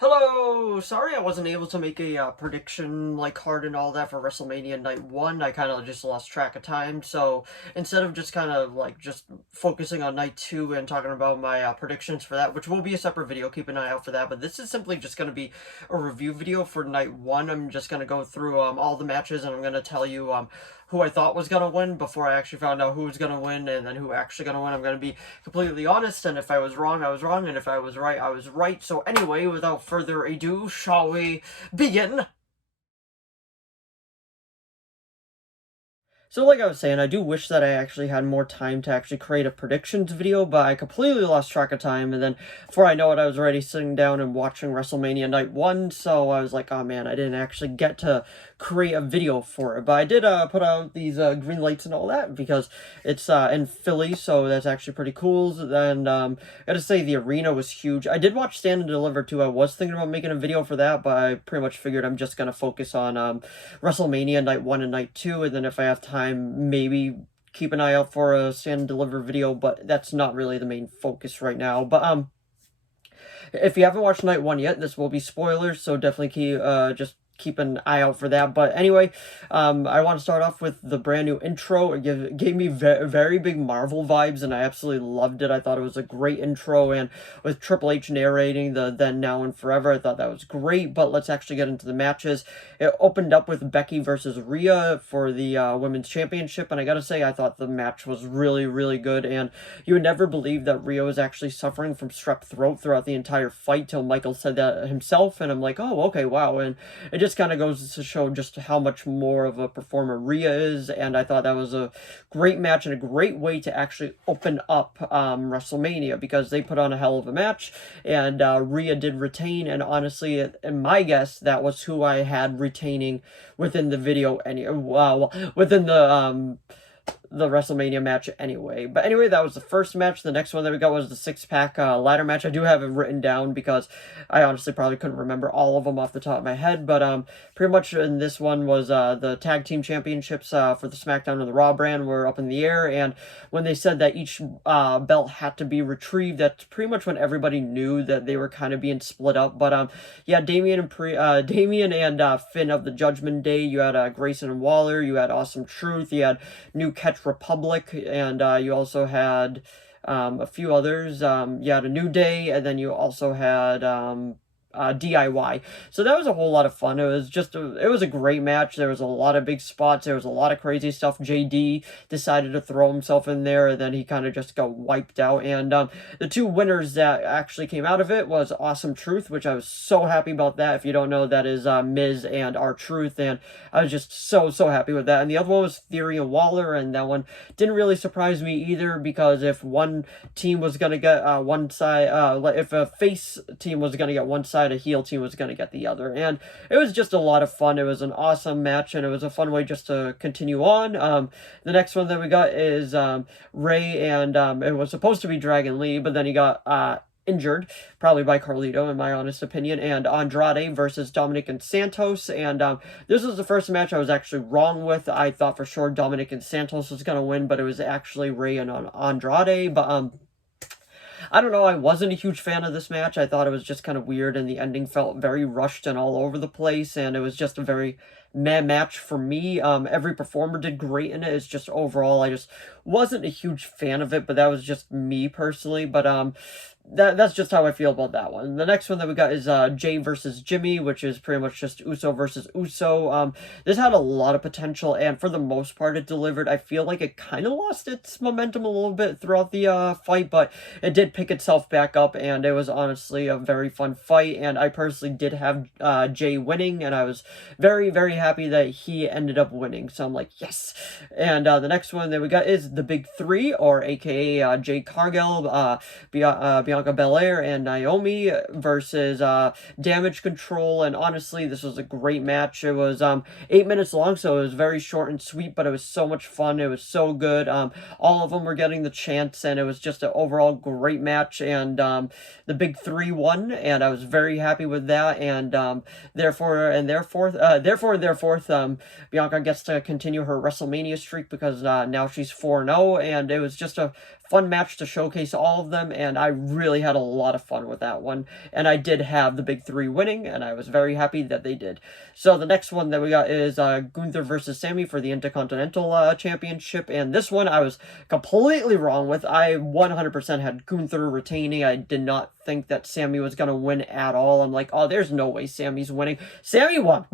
Hello! Sorry I wasn't able to make a prediction card and all that for WrestleMania Night 1. I kind of just lost track of time. So instead of just kind of just focusing on Night 2 and talking about my predictions for that, which will be a separate video, keep an eye out for that. But this is simply just going to be a review video for Night 1. I'm just going to go through all the matches and I'm going to tell you who I thought was going to win before I actually found out who was going to win and then who actually going to win. I'm going to be completely honest, and if I was wrong, I was wrong, and if I was right, I was right. So anyway, without further ado, shall we begin? So like I was saying, I do wish that I actually had more time to actually create a predictions video, but I completely lost track of time, and then before I know it, I was already sitting down and watching WrestleMania Night 1, so I was like, oh man, I didn't actually get to create a video for it. But I did put out these green lights and all that, because it's in Philly, so that's actually pretty cool, and I gotta say, the arena was huge. I did watch Stand and Deliver too. I was thinking about making a video for that, but I pretty much figured I'm just gonna focus on WrestleMania Night 1 and Night 2, and then if I have time, maybe keep an eye out for a Stand and Deliver video, but that's not really the main focus right now. But if you haven't watched Night 1 yet, this will be spoilers, so definitely just keep an eye out for that. But anyway, I want to start off with the brand new intro. It gave me very big Marvel vibes, and I absolutely loved it. I thought it was a great intro, and with Triple H narrating the then, now, and forever, I thought that was great. But let's actually get into the matches. It opened up with Becky versus Rhea for the Women's Championship, and I gotta say, I thought the match was really good, and you would never believe that Rhea was actually suffering from strep throat throughout the entire fight till Michael said that himself, and I'm like, oh, okay, wow, and it just kind of goes to show just how much more of a performer Rhea is, and I thought that was a great match and a great way to actually open up WrestleMania, because they put on a hell of a match, and Rhea did retain, and honestly, in my guess, that was who I had retaining within the video, within the WrestleMania match anyway. But anyway, that was the first match. The next one that we got was the six-pack ladder match. I do have it written down because I honestly probably couldn't remember all of them off the top of my head, but pretty much in this one was the tag team championships for the SmackDown and the Raw brand were up in the air, and when they said that each belt had to be retrieved, that's pretty much when everybody knew that they were kind of being split up. But yeah, Damian and Finn of the Judgment Day, you had Grayson and Waller, you had Awesome Truth, you had New Catch Republic, and you also had a few others. You had a New Day, and then you also had DIY. So that was a whole lot of fun. It was a great match. There was a lot of big spots. There was a lot of crazy stuff. JD decided to throw himself in there, and then he kind of just got wiped out. And the two winners that actually came out of it was Awesome Truth, which I was so happy about that. If you don't know, that is Miz and R-Truth, and I was just so happy with that. And the other one was Theory and Waller, and that one didn't really surprise me either, because if one team was going to get one side, if a face team was going to get one side, a heel team was going to get the other, and it was just a lot of fun. It was an awesome match, and it was a fun way just to continue on. The next one that we got is Ray, and it was supposed to be Dragon Lee, but then he got injured, probably by Carlito, in my honest opinion, and Andrade versus Dominic and Santos, and this was the first match I was actually wrong with. I thought for sure Dominic and Santos was going to win, but it was actually Ray and Andrade, but I don't know, I wasn't a huge fan of this match. I thought it was just kind of weird, and the ending felt very rushed and all over the place, and it was just a very meh match for me. Every performer did great in it. It's just overall, I just wasn't a huge fan of it, but that was just me personally. But that's just how I feel about that one. The next one that we got is Jay versus Jimmy, which is pretty much just Uso versus Uso. This had a lot of potential, and for the most part, it delivered. I feel like it kind of lost its momentum a little bit throughout the fight, but it did pick itself back up, and it was honestly a very fun fight, and I personally did have Jay winning, and I was very happy that he ended up winning, so I'm like, yes! And the next one that we got is the Big Three, or aka Jade Cargill, Bianca Belair, and Naomi versus Damage Control, and honestly, this was a great match. It was 8 minutes long, so it was very short and sweet, but it was so much fun. It was so good. All of them were getting the chance, and it was just an overall great match, and the Big Three won, and I was very happy with that, and therefore, Bianca gets to continue her WrestleMania streak, because now she's 4-0, and it was just a fun match to showcase all of them, and I really had a lot of fun with that one. And I did have the big three winning, and I was very happy that they did. So the next one that we got is Gunther versus Sammy for the Intercontinental Championship, and this one I was completely wrong with. I 100% had Gunther retaining. I did not think that Sammy was going to win at all. I'm like, oh, there's no way Sammy's winning. Sammy won.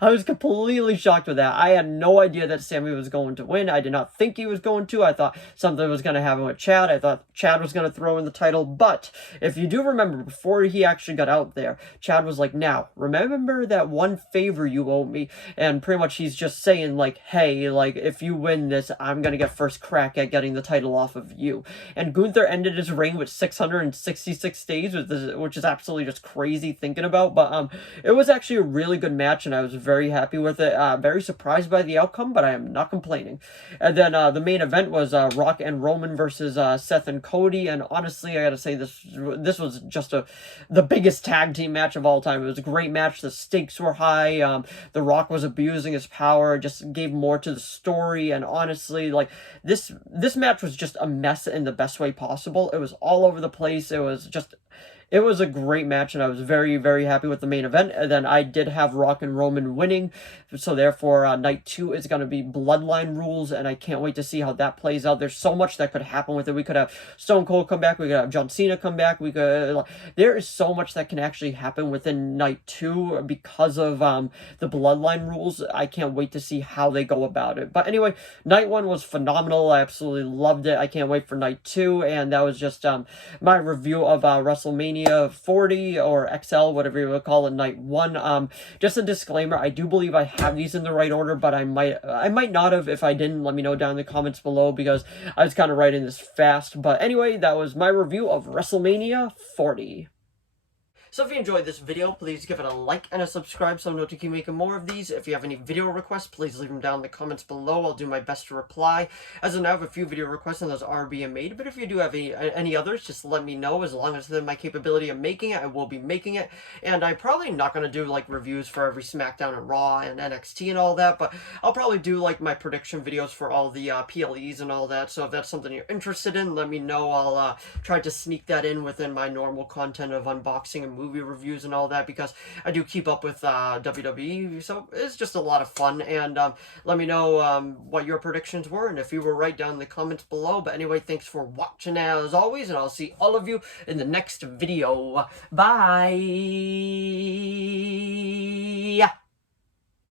I was completely shocked with that. I had no idea that Sammy was going to win. I did not think he was going to. I thought something was going to happen with Chad. I thought Chad was going to throw in the title. But if you do remember, before he actually got out there, Chad was like, now, remember that one favor you owe me? And pretty much he's just saying, like, hey, like, if you win this, I'm going to get first crack at getting the title off of you. And Gunther ended his reign with 666 days, which is absolutely just crazy thinking about. But it was actually a really good match, and I was very happy with it. Very surprised by the outcome, but I am not complaining. And then the main event was Rock and Roman versus Seth and Cody, and honestly, I gotta say this was just the biggest tag team match of all time. It was a great match. The stakes were high. The Rock was abusing his power, just gave more to the story, and honestly, like this match was just a mess in the best way possible. It was all over the place. It was a great match, and I was very, very happy with the main event. And then I did have Rock and Roman winning, so therefore night 2 is going to be Bloodline rules, and I can't wait to see how that plays out. There's so much that could happen with it. We could have Stone Cold come back, we could have John Cena come back, there is so much that can actually happen within night 2 because of the Bloodline rules. I can't wait to see how they go about it. But anyway, night 1 was phenomenal. I absolutely loved it. I can't wait for night 2, and that was just my review of WrestleMania 40 or XL, whatever you would call it, night 1. Just a disclaimer, I do believe I have these in the right order, but I might not have. If I didn't, let me know down in the comments below, because I was kind of writing this fast. But anyway, that was my review of WrestleMania 40. So if you enjoyed this video, please give it a like and a subscribe so I know to keep making more of these. If you have any video requests, please leave them down in the comments below. I'll do my best to reply. As of now, I have a few video requests and those are being made, but if you do have any others, just let me know. As long as it's in my capability of making it, I will be making it. And I'm probably not going to do like reviews for every SmackDown and Raw and NXT and all that, but I'll probably do like my prediction videos for all the PLEs and all that. So if that's something you're interested in, let me know. I'll try to sneak that in within my normal content of unboxing and movie reviews and all that, because I do keep up with WWE, so it's just a lot of fun. And let me know what your predictions were, and if you were right, down in the comments below. But anyway, thanks for watching as always, and I'll see all of you in the next video. Bye!